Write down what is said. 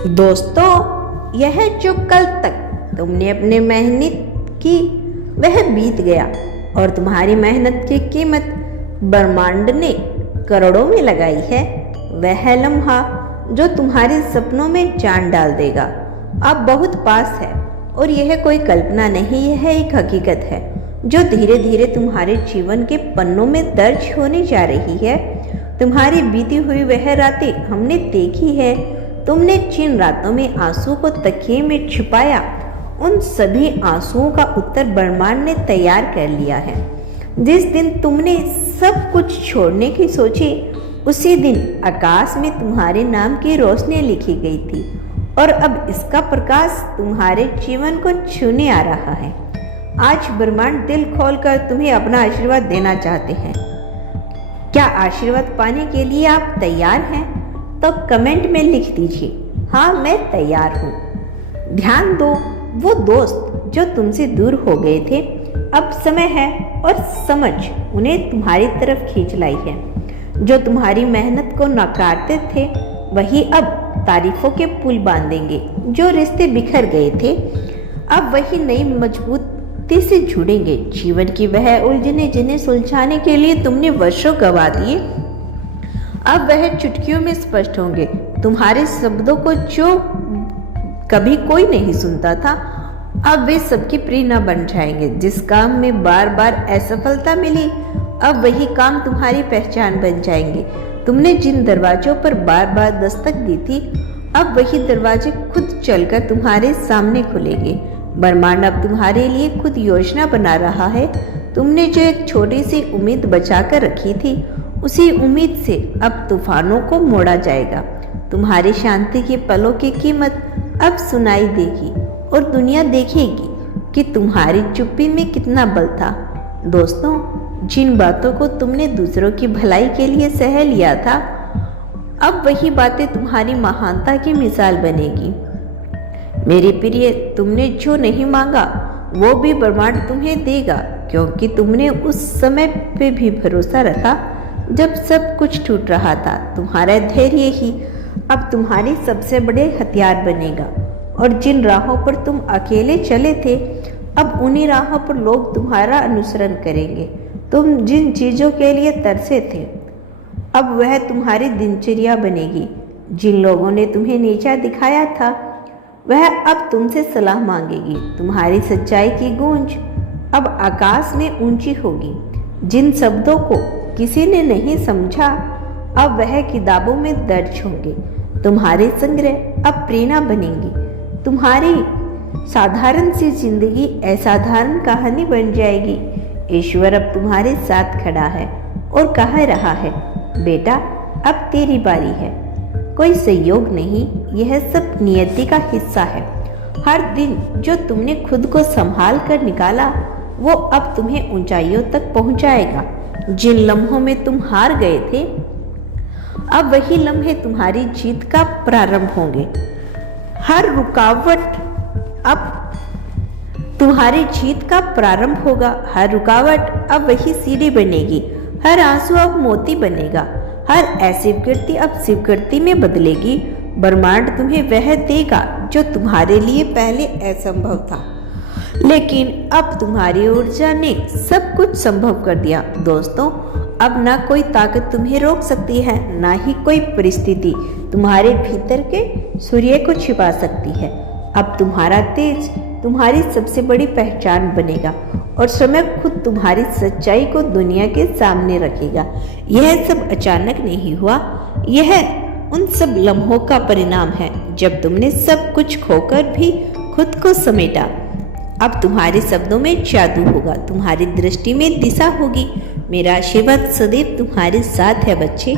दोस्तों, यह जो कल तक तुमने अपने मेहनत की वह बीत गया और तुम्हारी मेहनत की कीमत ब्रह्मांड ने करोड़ों में लगाई है। वह लम्हा जो तुम्हारे सपनों में जान डाल देगा अब बहुत पास है और यह कोई कल्पना नहीं, यह एक हकीकत है जो धीरे धीरे तुम्हारे जीवन के पन्नों में दर्ज होने जा रही है। तुम्हारी बीती हुई वह रातें हमने देखी है। तुमने जिन रातों में आंसू को तकिए में छिपाया, उन सभी आंसुओं का उत्तर ब्रह्मांड ने तैयार कर लिया है। जिस दिन तुमने सब कुछ छोड़ने की सोची, उसी दिन आकाश में तुम्हारे नाम की रोशनी लिखी गई थी और अब इसका प्रकाश तुम्हारे जीवन को छूने आ रहा है। आज ब्रह्मांड दिल खोलकर तुम्हें अपना आशीर्वाद देना चाहते हैं। क्या आशीर्वाद पाने के लिए आप तैयार हैं? तो कमेंट में लिख दीजिए, हाँ मैं तैयार हूँ। ध्यान दो, वो दोस्त जो तुमसे दूर हो गए थे, अब समय है और समझ उन्हें तुम्हारी तरफ खींच लाई है। जो तुम्हारी मेहनत को नकारते थे, वही अब तारीफों के पुल बांधेंगे। जो रिश्ते बिखर गए थे, अब वही नई मजबूती से जुड़ेंगे। जीवन की वह उलझने जिन्हें सुलझाने के लिए तुमने वर्षों गवा दिए, अब वह चुटकियों में स्पष्ट होंगे। तुम्हारे शब्दों को जो कभी कोई नहीं सुनता था, अब वे सबकी प्रेरणा बन जाएंगे। जिस काम में बार बार असफलता मिली, अब वही काम तुम्हारी पहचान बन जाएंगे। तुमने जिन दरवाजों पर बार बार दस्तक दी थी, अब वही दरवाजे खुद चलकर तुम्हारे सामने खुलेंगे। ब्रह्मांड अब तुम्हारे लिए खुद योजना बना रहा है। तुमने जो एक छोटी सी उम्मीद बचाकर रखी थी, उसी उम्मीद से अब तूफानों को मोड़ा जाएगा। तुम्हारी शांति के पलों की कीमत अब सुनाई देगी और दुनिया देखेगी कि तुम्हारी चुप्पी में कितना बल था। दोस्तों, जिन बातों को तुमने दूसरों की भलाई के लिए सह लिया था, अब वही बातें तुम्हारी महानता की मिसाल बनेगी। मेरे प्रिय, तुमने जो नहीं मांगा वो भी ब्रह्मांड तुम्हें देगा, क्योंकि तुमने उस समय पे भी भरोसा रखा जब सब कुछ टूट रहा था। तुम्हारा धैर्य ही अब तुम्हारी सबसे बड़े हथियार बनेगा और जिन राहों पर तुम अकेले चले थे, अब उन्हीं राहों पर लोग तुम्हारा अनुसरण करेंगे। तुम जिन चीज़ों के लिए तरसे थे, अब वह तुम्हारी दिनचर्या बनेगी। जिन लोगों ने तुम्हें नीचा दिखाया था, वह अब तुमसे सलाह मांगेगी। तुम्हारी सच्चाई की गूंज अब आकाश में ऊंची होगी। जिन शब्दों को किसी ने नहीं समझा, अब वह किताबों में दर्ज होंगे। तुम्हारे संग्रह अब प्रेरणा बनेंगी। तुम्हारी साधारण सी जिंदगी असाधारण कहानी बन जाएगी। ईश्वर अब तुम्हारे साथ खड़ा है और कह रहा है, बेटा अब तेरी बारी है। कोई संयोग नहीं, यह सब नियति का हिस्सा है। हर दिन जो तुमने खुद को संभाल कर निकाला, वो अब तुम्हें ऊंचाइयों तक पहुंचाएगा। जिन लम्हों में तुम हार गए थे, अब वही लम्हे तुम्हारी जीत का प्रारंभ होंगे। हर रुकावट अब तुम्हारी जीत का प्रारंभ होगा। हर रुकावट अब वही सीढ़ी बनेगी। हर आंसू अब मोती बनेगा। हर अस्वीकृति अब स्वीकृति में बदलेगी। ब्रह्मांड तुम्हें वह देगा जो तुम्हारे लिए पहले असंभव था, लेकिन अब तुम्हारी ऊर्जा ने सब कुछ संभव कर दिया। दोस्तों, अब ना कोई ताकत तुम्हें रोक सकती है, ना ही कोई परिस्थिति तुम्हारे भीतर के सूर्य को छिपा सकती है। अब तुम्हारा तेज तुम्हारी सबसे बड़ी पहचान बनेगा और समय खुद तुम्हारी सच्चाई को दुनिया के सामने रखेगा। यह सब अचानक नहीं हुआ, यह उन सब लम्हों का परिणाम है जब तुमने सब कुछ खोकर भी खुद को समेटा। अब तुम्हारे शब्दों में जादू होगा, तुम्हारी दृष्टि में दिशा होगी। मेरा आशीर्वाद सदैव तुम्हारे साथ है बच्चे।